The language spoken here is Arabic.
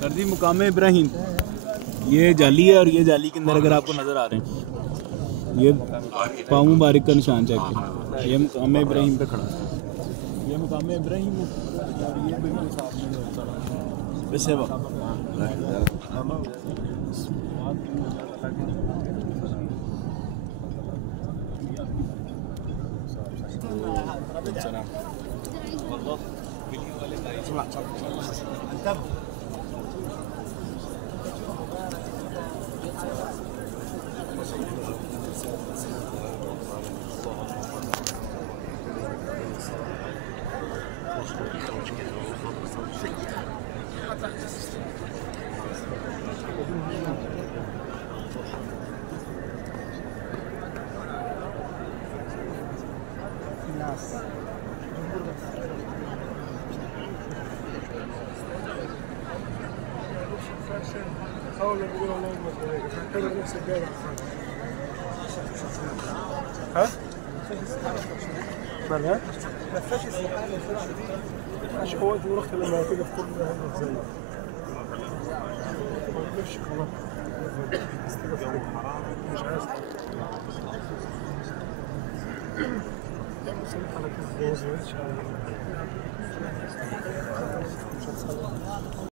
सर जी मुकाम इब्राहिम, ये जाली है और ये जाली के अंदर अगर आपको नज़र आ रहे हैं ये पाँव मुबारक का निशान चेक है। ये मुकाम इब्राहिम पे खड़ा है, ये मुकाम इब्राहिम और ये बिल्कुल حاول نقول الله تعتبر نفسك قاعد ها؟ مالها؟ ما فيهاش استحالة مش هو انت ورحت لما تقف كل هذا زي ما تقفش خلاص مش عايز على كده